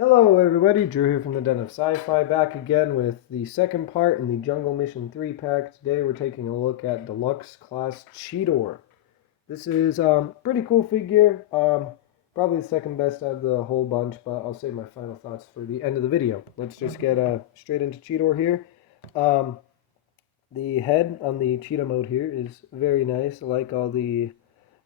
Hello everybody, Drew here from the Den of Sci-Fi, back again with the second part in the Jungle Mission 3 pack. Today we're taking a look at Deluxe class Cheetor. This is pretty cool figure, probably the second best out of the whole bunch, but I'll save my final thoughts for the end of the video. Let's just get straight into Cheetor here. The head on the cheetah mode here is very nice. I like all the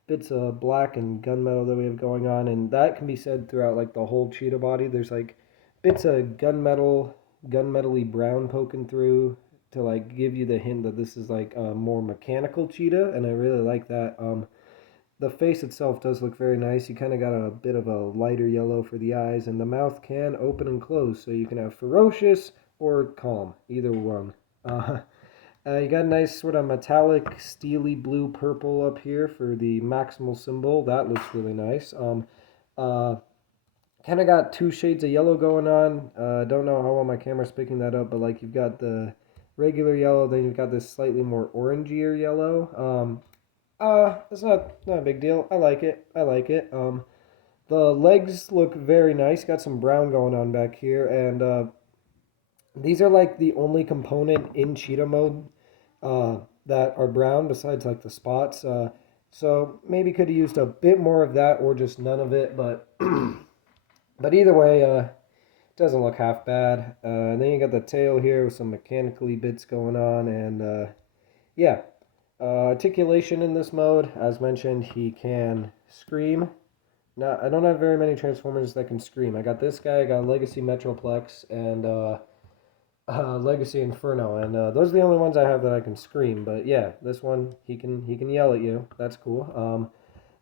bits of black and gunmetal that we have going on, and that can be said throughout like the whole cheetah body. There's like bits of gunmetally brown poking through to like give you the hint that this is like a more mechanical cheetah, and I really like that. The face itself does look very nice. You kind of got a bit of a lighter yellow for the eyes, and the mouth can open and close, so you can have ferocious or calm, either one. You got a nice sort of metallic, steely blue purple up here for the maximal symbol. That looks really nice. Kind of got two shades of yellow going on. Don't know how well my camera's picking that up, but like you've got the regular yellow, then you've got this slightly more orangier yellow. It's not a big deal. I like it. The legs look very nice. Got some brown going on back here, and these are like the only component in cheetah mode that are brown besides like the spots. So maybe could have used a bit more of that or just none of it, but but either way, it doesn't look half bad. And then you got the tail here with some mechanically bits going on, and yeah. Articulation in this mode, as mentioned, he can scream. Now, I don't have very many Transformers that can scream. I got this guy, I got Legacy Metroplex, and Legacy Inferno, and those are the only ones I have that I can scream. But yeah, this one he can yell at you. That's cool.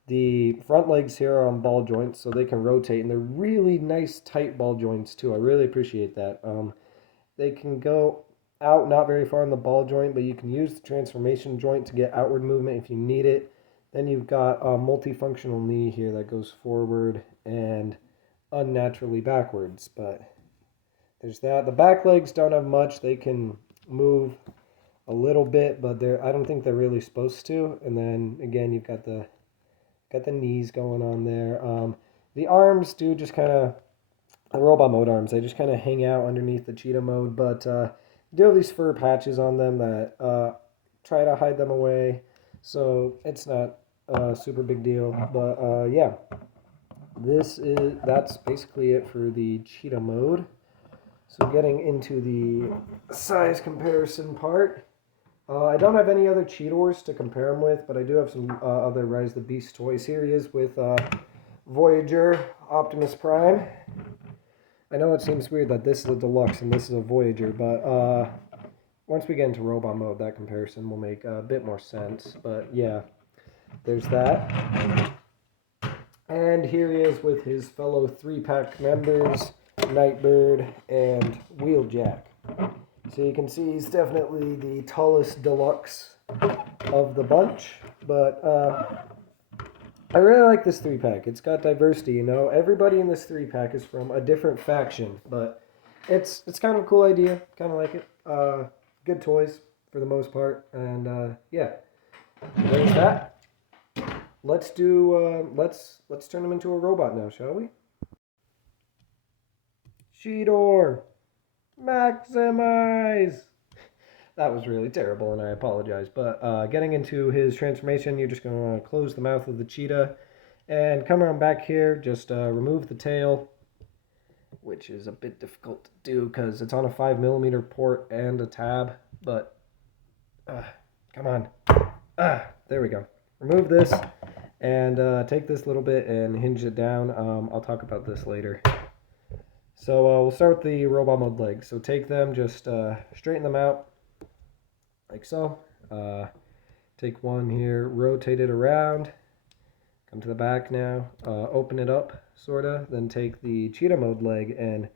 The front legs here are on ball joints, so they can rotate, and they're really nice tight ball joints too. I really appreciate that. They can go out not very far in the ball joint, but you can use the transformation joint to get outward movement if you need it. Then you've got a multifunctional knee here that goes forward and unnaturally backwards, but there's that. The back legs don't have much. They can move a little bit, but I don't think they're really supposed to. And then again, you've got the knees going on there. The arms do just kind of, the robot mode arms, they just kind of hang out underneath the cheetah mode, but do have these fur patches on them that try to hide them away, so it's not a super big deal. But yeah, that's basically it for the cheetah mode. So getting into the size comparison part, I don't have any other Cheetors to compare them with, but I do have some other Rise the Beast toys. Here he is with Voyager, Optimus Prime. I know it seems weird that this is a Deluxe and this is a Voyager, but once we get into robot mode, that comparison will make a bit more sense. But yeah, there's that. And here he is with his fellow 3-pack members, Nightbird and Wheeljack. So you can see he's definitely the tallest Deluxe of the bunch, but I really like this 3-pack. It's got diversity, you know. Everybody in this 3-pack is from a different faction, but it's kind of a cool idea. Kind of like it. Good toys for the most part, and yeah, there's that. Let's turn him into a robot now, shall we? Cheetor, maximize. That was really terrible, and I apologize. But getting into his transformation, you're just going to close the mouth of the cheetah and come around back here. Just remove the tail, which is a bit difficult to do because it's on a 5mm port and a tab. But come on. There we go. Remove this and take this little bit and hinge it down. I'll talk about this later. So we'll start with the robot mode legs. So take them, just straighten them out like so. Take one here, rotate it around, come to the back now, open it up sorta, then take the cheetah mode leg and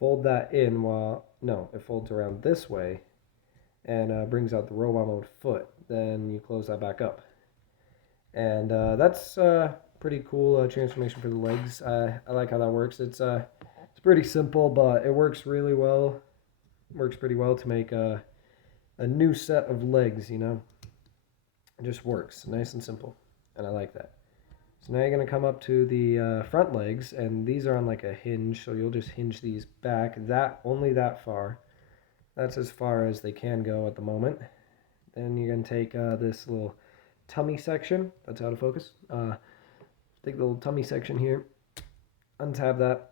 fold that in it folds around this way and brings out the robot mode foot. Then you close that back up. And that's pretty cool transformation for the legs. I like how that works. It's pretty simple, but it works really well. Works pretty well to make a new set of legs, you know. It just works, nice and simple, and I like that. So now you're going to come up to the front legs, and these are on like a hinge, so you'll just hinge these back only that far. That's as far as they can go at the moment. Then you're going to take this little tummy section. That's out of focus. Take the little tummy section here, untab that,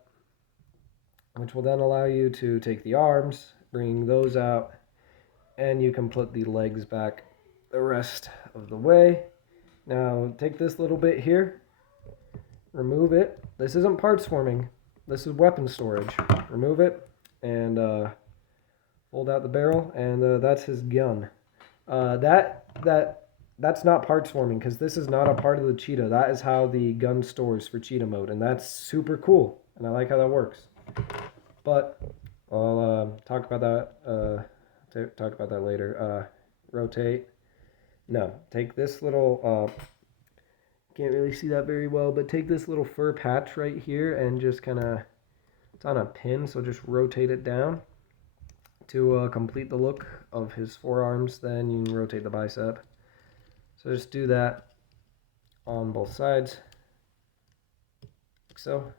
which will then allow you to take the arms, bring those out, and you can put the legs back the rest of the way. Now take this little bit here, remove it. This isn't parts forming, this is weapon storage. Remove it and fold out the barrel, and that's his gun. That's not parts forming, because this is not a part of the Cheetah. That is how the gun stores for Cheetah mode, and that's super cool, and I like how that works. But I'll talk about that later. Rotate. No, take this little, can't really see that very well, but take this little fur patch right here and just kind of, it's on a pin, so just rotate it down to complete the look of his forearms. Then you can rotate the bicep. So just do that on both sides, like so.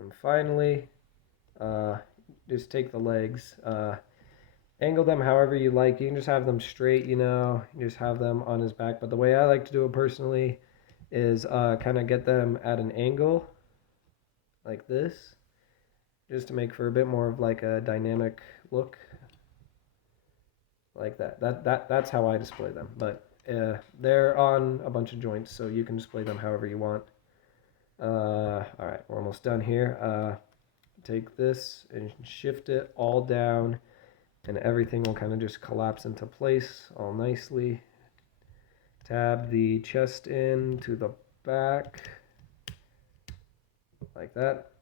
And finally, just take the legs, angle them however you like. You can just have them straight, you just have them on his back. But the way I like to do it personally is kind of get them at an angle like this, just to make for a bit more of like a dynamic look, like that. That's how I display them. But they're on a bunch of joints, so you can display them however you want. All right, we're almost done here. Take this and shift it all down, and everything will kind of just collapse into place all nicely. Tab the chest in to the back, like that.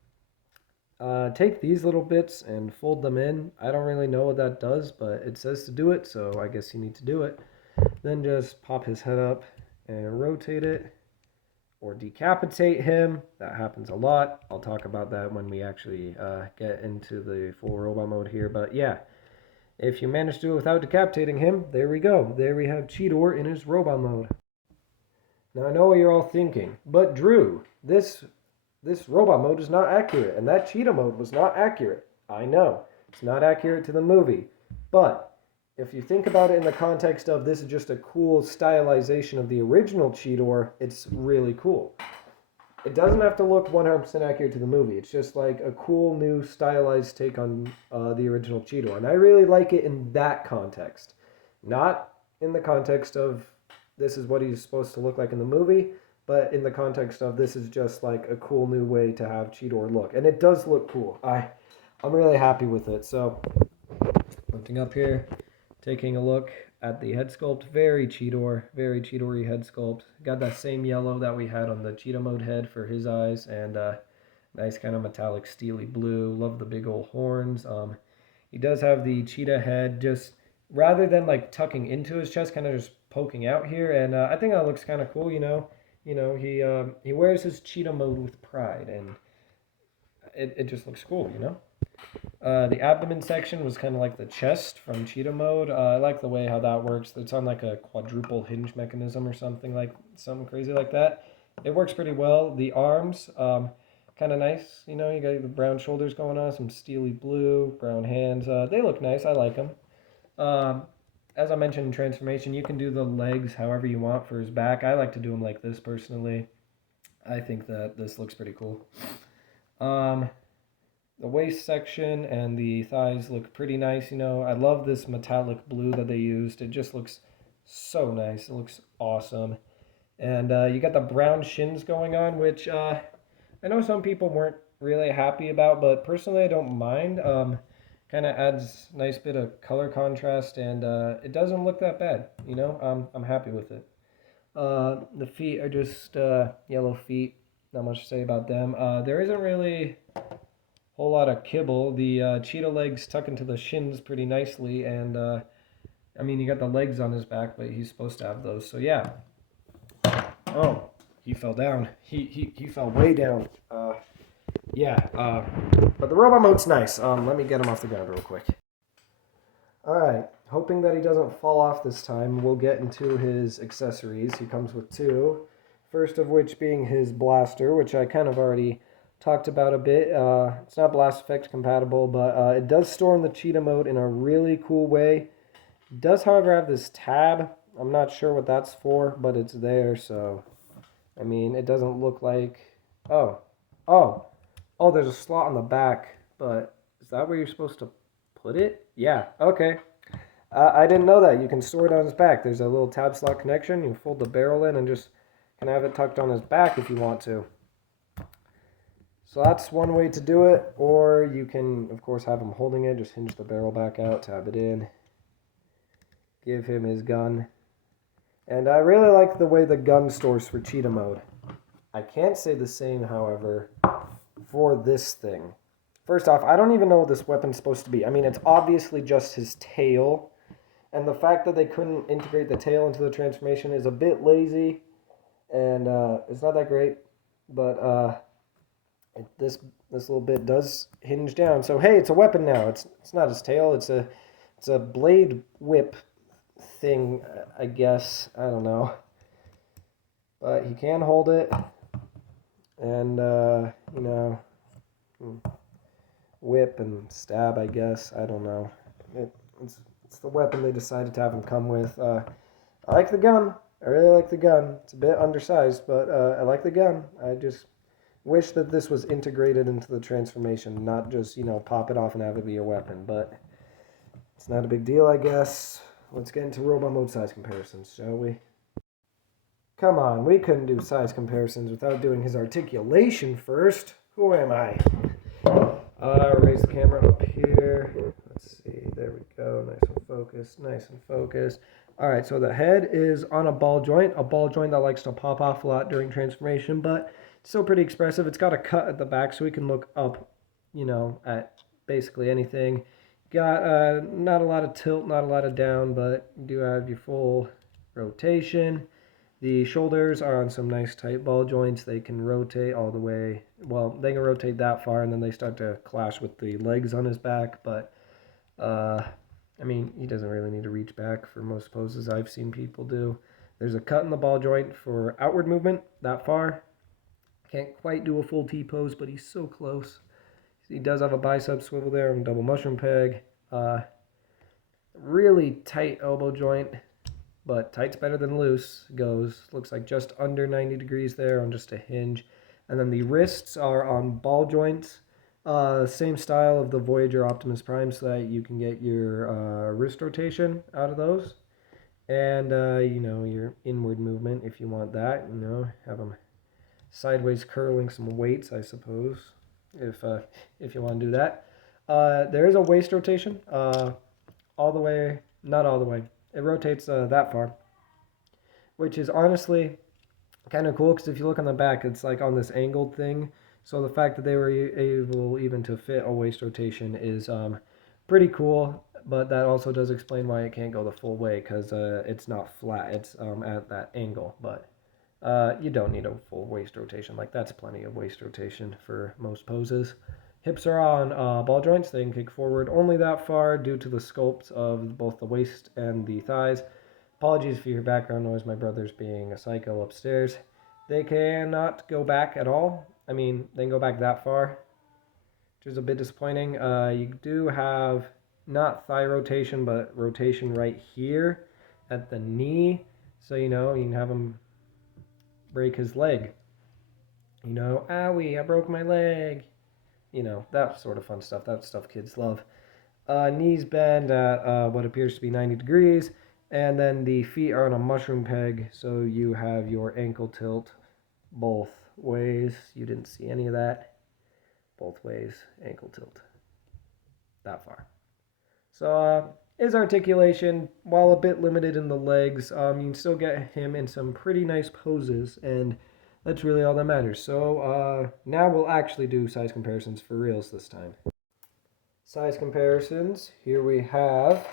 Take these little bits and fold them in. I don't really know what that does, but it says to do it, so I guess you need to do it. Then just pop his head up and rotate it, or decapitate him. That happens a lot. I'll talk about that when we actually get into the full robot mode here. But yeah, if you manage to do it without decapitating him, there we go. There we have Cheetor in his robot mode. Now I know what you're all thinking, but Drew, this robot mode is not accurate, and that Cheetah mode was not accurate. I know, it's not accurate to the movie, but if you think about it in the context of this is just a cool stylization of the original Cheetor, it's really cool. It doesn't have to look 100% accurate to the movie. It's just like a cool new stylized take on the original Cheetor. And I really like it in that context. Not in the context of this is what he's supposed to look like in the movie, but in the context of this is just like a cool new way to have Cheetor look. And it does look cool. I'm really happy with it. So, lifting up here, taking a look at the head sculpt, very Cheetor-y head sculpt. Got that same yellow that we had on the Cheetah mode head for his eyes, and nice kind of metallic steely blue. Love the big old horns. He does have the Cheetah head, just rather than like tucking into his chest, kind of just poking out here, and I think that looks kind of cool. He wears his Cheetah mode with pride, and it just looks cool. The abdomen section was kind of like the chest from Cheetah mode. I like the way how that works. It's on like a quadruple hinge mechanism or something crazy like that. It works pretty well. The arms, kind of nice. You got the brown shoulders going on, some steely blue, brown hands. They look nice. I like them. As I mentioned in transformation, you can do the legs however you want for his back. I like to do them like this personally. I think that this looks pretty cool. The waist section and the thighs look pretty nice. I love this metallic blue that they used. It just looks so nice. It looks awesome. And you got the brown shins going on, which I know some people weren't really happy about, but personally I don't mind. Kind of adds a nice bit of color contrast, and it doesn't look that bad. I'm happy with it. The feet are just yellow feet. Not much to say about them. There isn't really whole lot of kibble. The Cheetah legs tuck into the shins pretty nicely, and you got the legs on his back, but he's supposed to have those. So yeah. Oh, he fell down. He fell way down. But the robot mode's nice. Let me get him off the ground real quick. All right. Hoping that he doesn't fall off this time, we'll get into his accessories. He comes with two. First of which being his blaster, which I kind of already talked about a bit. It's not Blast Effect compatible, but it does store in the cheetah mode in a really cool way. It does, however, have this tab. I'm not sure what that's for, but it's there, so... I mean, it doesn't look like... Oh. Oh. Oh, there's a slot on the back, but is that where you're supposed to put it? Yeah, okay. I didn't know that. You can store it on his back. There's a little tab slot connection. You fold the barrel in and just can have it tucked on his back if you want to. So that's one way to do it. Or you can, of course, have him holding it. Just hinge the barrel back out, tab it in. Give him his gun. And I really like the way the gun stores for cheetah mode. I can't say the same, however, for this thing. First off, I don't even know what this weapon's supposed to be. I mean, it's obviously just his tail. And the fact that they couldn't integrate the tail into the transformation is a bit lazy. And it's not that great. But this little bit does hinge down. So, hey, it's a weapon now. It's not his tail. It's a blade whip thing, I guess. I don't know. But he can hold it. And, you know, whip and stab, I guess. I don't know. It's the weapon they decided to have him come with. I like the gun. I really like the gun. It's a bit undersized, but I like the gun. I just wish that this was integrated into the transformation, not just, you know, pop it off and have it be a weapon. But it's not a big deal, I guess. Let's get into robot mode size comparisons, shall we? Come on, we couldn't do size comparisons without doing his articulation first. Who am I? Raise the camera up here. Let's see. There we go. Nice and focused. Nice and focused. All right, so the head is on a ball joint that likes to pop off a lot during transformation, but it's still pretty expressive. It's got a cut at the back, so we can look up, you know, at basically anything. Got not a lot of tilt, not a lot of down, but you do have your full rotation. The shoulders are on some nice tight ball joints. They can rotate all the way. Well, they can rotate that far, and then they start to clash with the legs on his back. But, I mean, he doesn't really need to reach back for most poses I've seen people do. There's a cut in the ball joint for outward movement that far. Can't quite do a full T-pose, but he's so close. He does have a bicep swivel there and double mushroom peg. Really tight elbow joint. But tight's better than loose goes. Looks like just under 90 degrees there on just a hinge. And then the wrists are on ball joints. Same style of the Voyager Optimus Prime, so that you can get your wrist rotation out of those. And, you know, your inward movement if you want that. You know, have them sideways curling some weights, I suppose, if you want to do that. There is a waist rotation. All the way, not all the way. It rotates that far, which is honestly kind of cool because if you look on the back, it's like on this angled thing. So the fact that they were able even to fit a waist rotation is pretty cool, but that also does explain why it can't go the full way because it's not flat. It's at that angle, but you don't need a full waist rotation. Like, that's plenty of waist rotation for most poses. Hips are on ball joints. They can kick forward only that far due to the sculpt of both the waist and the thighs. Apologies for your background noise. My brother's being a psycho upstairs. They cannot go back at all. I mean, they can go back that far, which is a bit disappointing. You do have not thigh rotation, but rotation right here at the knee. So, you know, you can have him break his leg. You know, owie, I broke my leg. You know, that sort of fun stuff. That stuff kids love. Knees bend at what appears to be 90 degrees. And then the feet are on a mushroom peg. So you have your ankle tilt both ways. You didn't see any of that. Both ways, ankle tilt. That far. So his articulation, while a bit limited in the legs, you can still get him in some pretty nice poses. And that's really all that matters. So now we'll actually do size comparisons for reals this time. Size comparisons. Here we have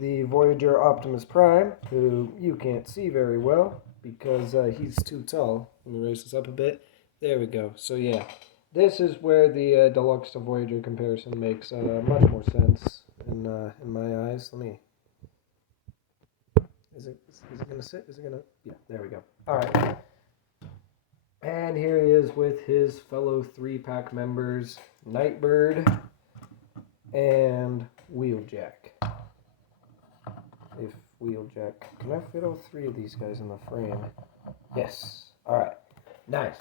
the Voyager Optimus Prime, who you can't see very well because he's too tall. Let me raise this up a bit. There we go. So yeah, this is where the Deluxe to Voyager comparison makes much more sense in my eyes. Let me... Is it going to sit? Is it going to... Yeah, there we go. All right. And here he is with his fellow 3-pack members, Nightbird and Wheeljack. If Wheeljack... Can I fit all 3 of these guys in the frame? Yes. Alright. Nice.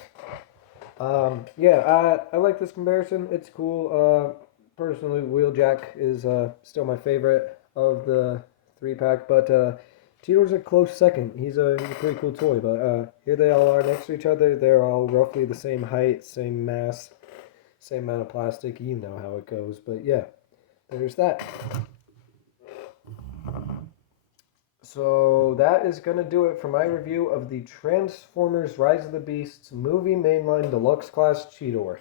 Yeah, I like this comparison. It's cool. Personally, Wheeljack is still my favorite of the 3-pack, but Cheetor's a close second. He's a pretty cool toy, but here they all are next to each other. They're all roughly the same height, same mass, same amount of plastic. You know how it goes, but yeah, there's that. So that is going to do it for my review of the Transformers Rise of the Beasts movie mainline deluxe class Cheetor.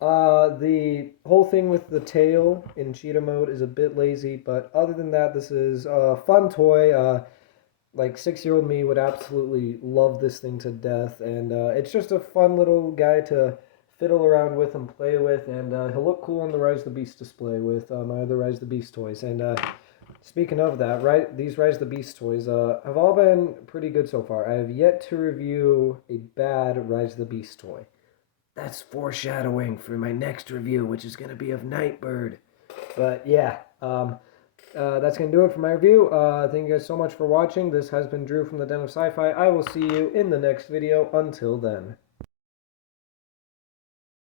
The whole thing with the tail in cheetah mode is a bit lazy, but other than that, this is a fun toy. Like 6-year-old me would absolutely love this thing to death, and it's just a fun little guy to fiddle around with and play with, and he'll look cool on the Rise of the Beast display with my other Rise of the Beast toys. And speaking of that, right, these Rise of the Beast toys have all been pretty good so far. I have yet to review a bad Rise of the Beast toy. That's foreshadowing for my next review, which is going to be of Nightbird. But yeah, that's going to do it for my review. Thank you guys so much for watching. This has been Drew from the Den of Sci-Fi. I will see you in the next video. Until then.